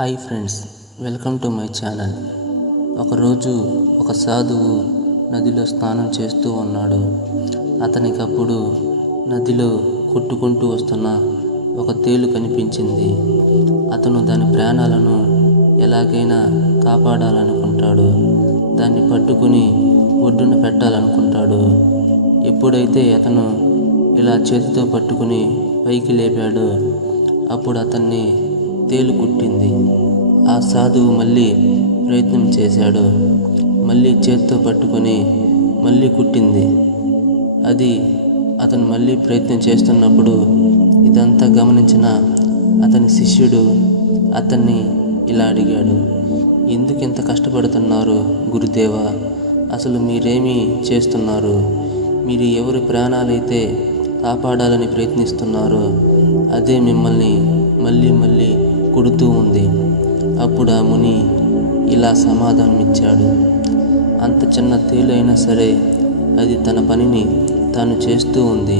Hi friends, welcome to my channel. ఒకరోజు ఒక సాధువు నదిలో స్నానం చేస్తూ ఉన్నాడు. అతనికి అప్పుడు నదిలో కొట్టుకుంటూ వస్తున్న ఒక తేలు కనిపించింది. అతను దాని ప్రాణాలను ఎలాగైనా కాపాడాలనుకుంటాడు. దాన్ని పట్టుకుని ఒడ్డున పెట్టాలనుకుంటాడు. ఎప్పుడైతే అతను ఇలా చేతితో పట్టుకుని పైకి లేపాడో అప్పుడు అతన్ని తేలు కుట్టింది. ఆ సాధువు మళ్ళీ ప్రయత్నం చేశాడు. మళ్ళీ చేతితో పట్టుకొని మళ్ళీ కుట్టింది. అతను మళ్ళీ ప్రయత్నం చేస్తున్నప్పుడు ఇదంతా గమనించిన అతని శిష్యుడు అతన్ని ఇలా అడిగాడు, ఎందుకు ఇంత కష్టపడుతున్నారు గురుదేవా? అసలు మీరేమీ చేస్తున్నారు? మీరు ఎవరి ప్రాణాలైతే కాపాడాలని ప్రయత్నిస్తున్నారో అదే మిమ్మల్ని మళ్ళీ మళ్ళీ కొడుతూ ఉంది. అప్పుడు ఆ ముని ఇలా సమాధానమిచ్చాడు, అంత చిన్న తేలు అయినా సరే అది తన పనిని తాను చేస్తూ ఉంది.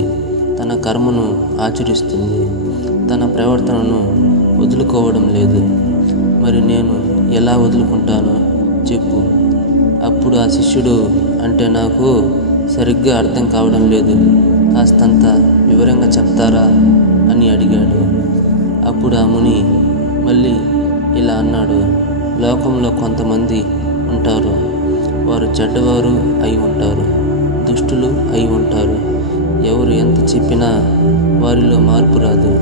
తన కర్మను ఆచరిస్తుంది. తన ప్రవర్తనను వదులుకోవడం లేదు. మరి నేను ఎలా వదులుకుంటానో చెప్పు. అప్పుడు ఆ శిష్యుడు, అంటే నాకు సరిగ్గా అర్థం కావడం లేదు, కాస్తంత వివరంగా చెప్తారా అని అడిగాడు. అప్పుడు ఆ ముని మళ్ళీ ఇలా అన్నాడు, లోకంలో కొంతమంది ఉంటారు. వారు చెడ్డవారు అయి ఉంటారు, దుష్టులు అయి ఉంటారు. ఎవరు ఎంత చెప్పినా వారిలో మార్పు రాదు.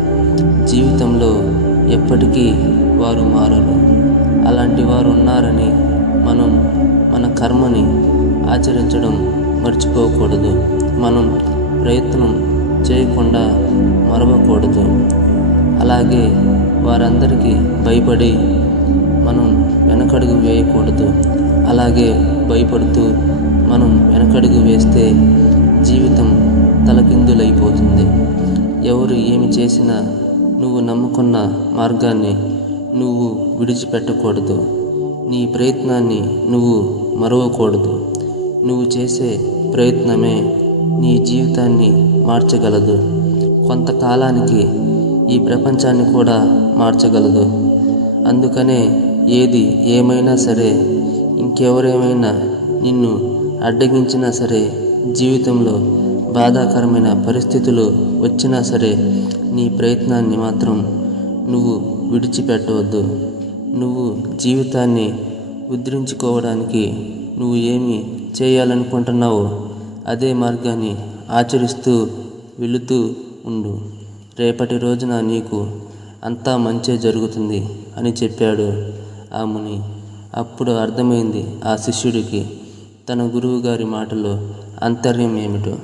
జీవితంలో ఎప్పటికీ వారు మారరు. అలాంటి వారు ఉన్నారని మనం మన కర్మని ఆచరించడం మర్చిపోకూడదు. మనం ప్రయత్నం చేయకుండా మరవకూడదు. అలాగే వారందరికీ భయపడి మనం వెనకడుగు వేయకూడదు. అలాగే భయపడుతూ మనం వెనకడుగు వేస్తే జీవితం తలకిందులైపోతుంది. ఎవరు ఏమి చేసినా నువ్వు నమ్ముకున్న మార్గాన్ని నువ్వు విడిచిపెట్టకూడదు. నీ ప్రయత్నాన్ని నువ్వు మరవకూడదు. నువ్వు చేసే ప్రయత్నమే నీ జీవితాన్ని మార్చగలదు. కొంతకాలానికి ఈ ప్రపంచాన్ని కూడా మార్చగలదు. అందుకనే ఏది ఏమైనా సరే, ఇంకెవరేమైనా నిన్ను అడ్డగించినా సరే, జీవితంలో బాధాకరమైన పరిస్థితులు వచ్చినా సరే, నీ ప్రయత్నాన్ని మాత్రం నువ్వు విడిచిపెట్టవద్దు. నువ్వు జీవితాన్ని ఉద్ధరించుకోవడానికి నువ్వు ఏమి చేయాలనుకుంటున్నావో అదే మార్గాన్ని ఆచరిస్తూ వెళుతూ ఉండు. రేపటి రోజున నీకు అంతా మంచే జరుగుతుంది అని చెప్పాడు ఆ ముని. అప్పుడు అర్థమైంది ఆ శిష్యుడికి తన గురువుగారి మాటలో ఆంతర్యం ఏమిటో.